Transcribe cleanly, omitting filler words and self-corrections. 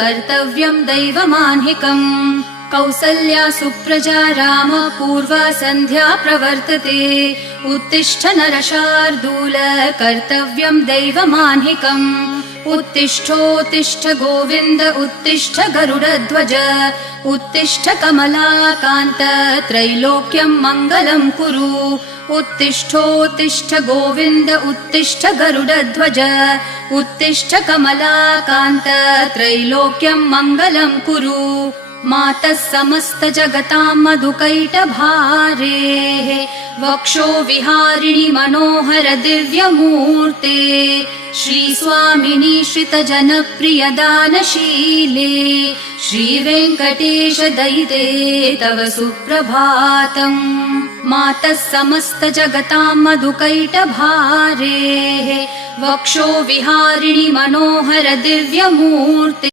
कर्तव्यं दैवमान्हिकम् कौसल्या सुप्रजा राम पूर्वा सन्ध्या प्रवर्तते उत्तिष्ठ नरशार्दूल कर्तव्यं दैवमान्हिकम् उत्तिष्ठोत्तिष्ठ गोविन्द उत्तिष्ठ गरुडध्वज उत्तिष्ठ कमलाकान्त त्रैलोक्यं मङ्गलं कुरु उत्तिष्ठोत्तिष्ठ गोविन्द उत्तिष्ठ गरुडध्वज उत्तिष्ठ कमलाकान्त त्रैलोक्यं मङ्गलं कुरु मातः समस्त जगतां मधुकैटभारेः वक्षो विहारिणि मनोहर दिव्यमूर्ते श्रीस्वामिनि श्रितजनप्रिय दानशीले श्रीवेङ्कटेश दयिते तव सुप्रभातम् मातः समस्त जगतां मधुकैटभारेः वक्षो विहारिणि मनोहर दिव्यमूर्ते